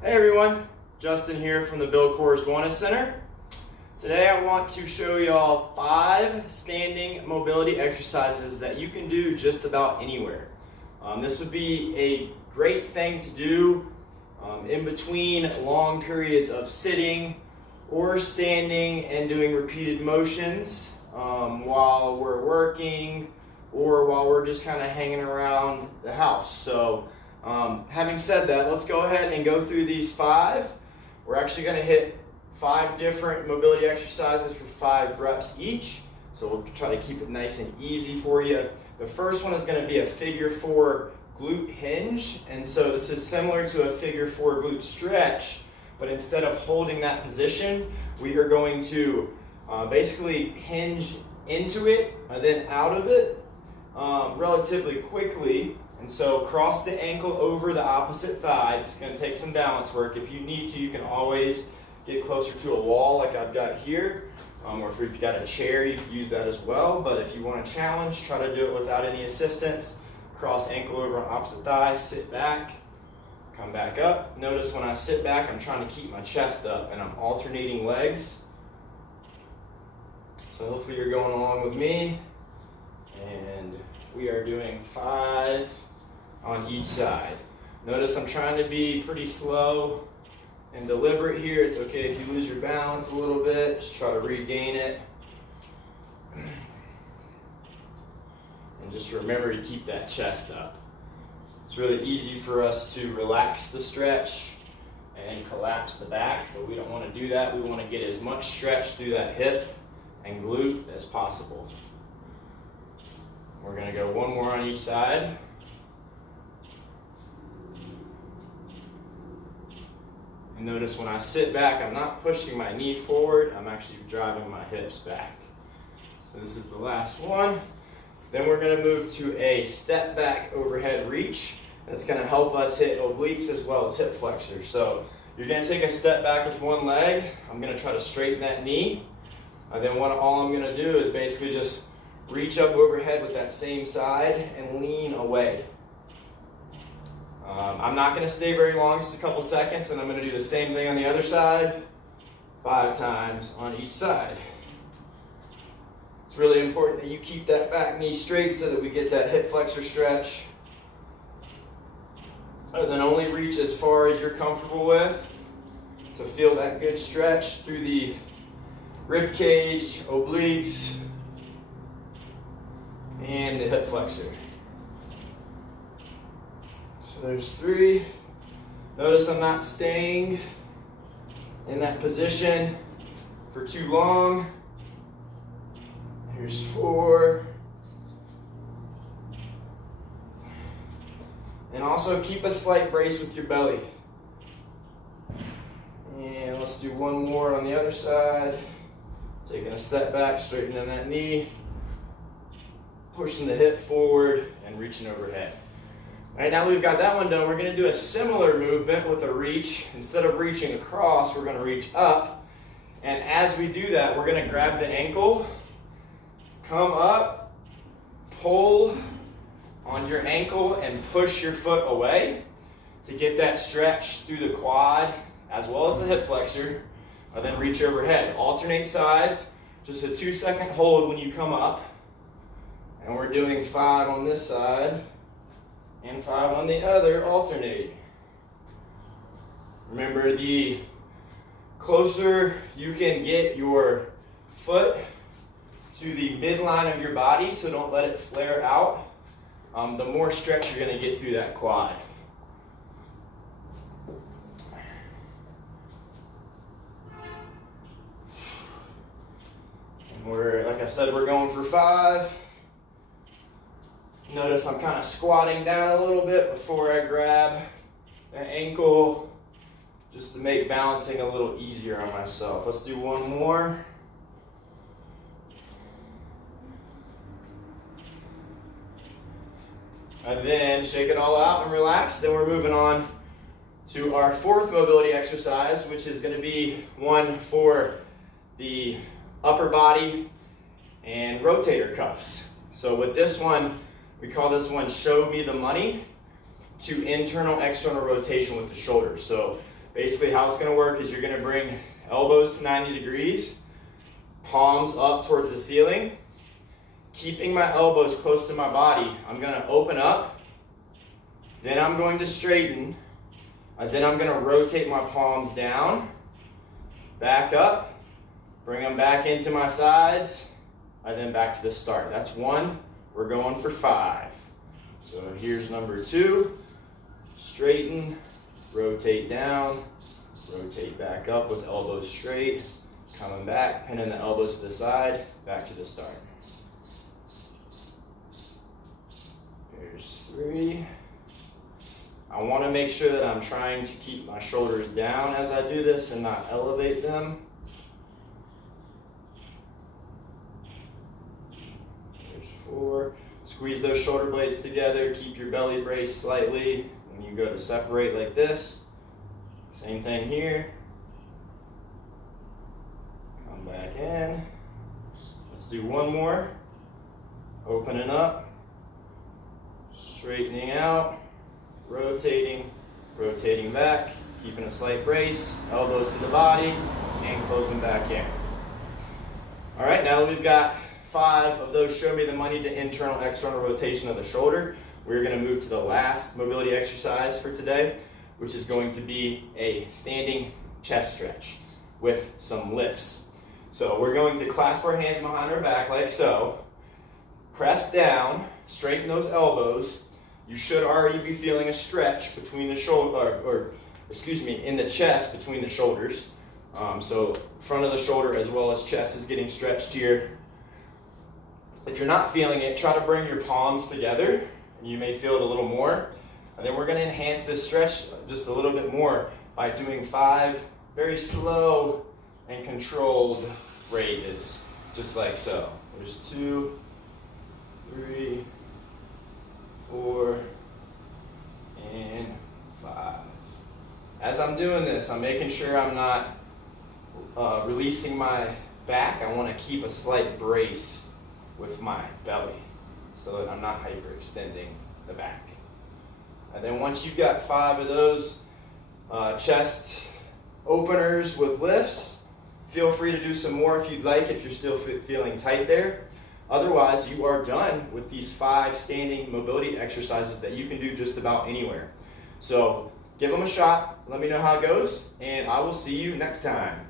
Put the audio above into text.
Hey everyone, Justin here from the Bill Coors Wellness Center. Today I want to show y'all 5 standing mobility exercises that you can do just about anywhere. This would be a great thing to do in between long periods of sitting or standing and doing repeated motions while we're working or while we're just kind of hanging around the house. So having said that, let's go ahead and go through these 5. We're actually going to hit 5 different mobility exercises for 5 reps each. So we'll try to keep it nice and easy for you. The first one is going to be a figure 4 glute hinge. And so this is similar to a figure 4 glute stretch, but instead of holding that position, we are going to basically hinge into it and then out of it relatively quickly. And so cross the ankle over the opposite thigh. It's going to take some balance work. If you need to, you can always get closer to a wall like I've got here. Or if you've got a chair, you can use that as well. But if you want a challenge, try to do it without any assistance. Cross ankle over on opposite thigh, sit back, come back up. Notice when I sit back, I'm trying to keep my chest up and I'm alternating legs. So hopefully you're going along with me. And we are doing 5 on each side. Notice I'm trying to be pretty slow and deliberate here. It's okay if you lose your balance a little bit, just try to regain it. And just remember to keep that chest up. It's really easy for us to relax the stretch and collapse the back, but we don't want to do that. We want to get as much stretch through that hip and glute as possible. We're going to go 1 more on each side. And notice when I sit back, I'm not pushing my knee forward, I'm actually driving my hips back. So this is the last one. Then we're going to move to a step back overhead reach. That's going to help us hit obliques as well as hip flexors. So you're going to take a step back with one leg. I'm going to try to straighten that knee. And then all I'm going to do is basically just reach up overhead with that same side and lean away. I'm not going to stay very long, just a couple seconds, and I'm going to do the same thing on the other side, 5 times on each side. It's really important that you keep that back knee straight so that we get that hip flexor stretch. And then only reach as far as you're comfortable with to feel that good stretch through the rib cage, obliques, and the hip flexor. So there's 3. Notice I'm not staying in that position for too long. Here's 4. And also keep a slight brace with your belly. And let's do 1 more on the other side. Taking a step back, straightening that knee, pushing the hip forward and reaching overhead. All right, now that we've got that one done, we're going to do a similar movement with a reach. Instead of reaching across, we're going to reach up. And as we do that, we're going to grab the ankle, come up, pull on your ankle and push your foot away to get that stretch through the quad as well as the hip flexor. And then reach overhead. Alternate sides, just a 2-second hold when you come up. And we're doing 5 on this side and 5 on the other, alternating. Remember, the closer you can get your foot to the midline of your body, so don't let it flare out, the more stretch you're going to get through that quad. And like I said, we're going for 5. Notice I'm kind of squatting down a little bit before I grab the ankle, just to make balancing a little easier on myself. Let's do 1 more. And then shake it all out and relax. Then we're moving on to our 4th mobility exercise, which is going to be one for the upper body and rotator cuffs. So with this one, we call this one show me the money to internal external rotation with the shoulders. So Basically how it's gonna work is you're gonna bring elbows to 90 degrees, palms up towards the ceiling, keeping my elbows close to my body. I'm gonna open up, then I'm going to straighten, and then I'm gonna rotate my palms down, back up, bring them back into my sides, and then back to the start. That's one. We're going for 5. So here's number 2. Straighten, rotate down, rotate back up with elbows straight, coming back, pinning the elbows to the side, back to the start. Here's 3. I want to make sure that I'm trying to keep my shoulders down as I do this and not elevate them. There's 4. Squeeze those shoulder blades together, keep your belly braced slightly. When you go to separate like this, same thing here. Come back in. Let's do one more. Opening up, straightening out, rotating, rotating back, keeping a slight brace, elbows to the body, and closing back in. All right, now that we've got 5 of those show me the money to internal, external rotation of the shoulder, we're gonna move to the last mobility exercise for today, which is going to be a standing chest stretch with some lifts. So we're going to clasp our hands behind our back like so, press down, straighten those elbows. You should already be feeling a stretch between the shoulder, in the chest between the shoulders. So front of the shoulder as well as chest is getting stretched here. If you're not feeling it, try to bring your palms together, and you may feel it a little more. And then we're going to enhance this stretch just a little bit more by doing 5 very slow and controlled raises, just like so. There's 2, 3, 4, and 5. As I'm doing this, I'm making sure I'm not releasing my back. I want to keep a slight brace with my belly so that I'm not hyperextending the back. And then once you've got 5 of those chest openers with lifts, feel free to do some more if you'd like, if you're still feeling tight there. Otherwise, you are done with these 5 standing mobility exercises that you can do just about anywhere. So give them a shot, let me know how it goes, and I will see you next time.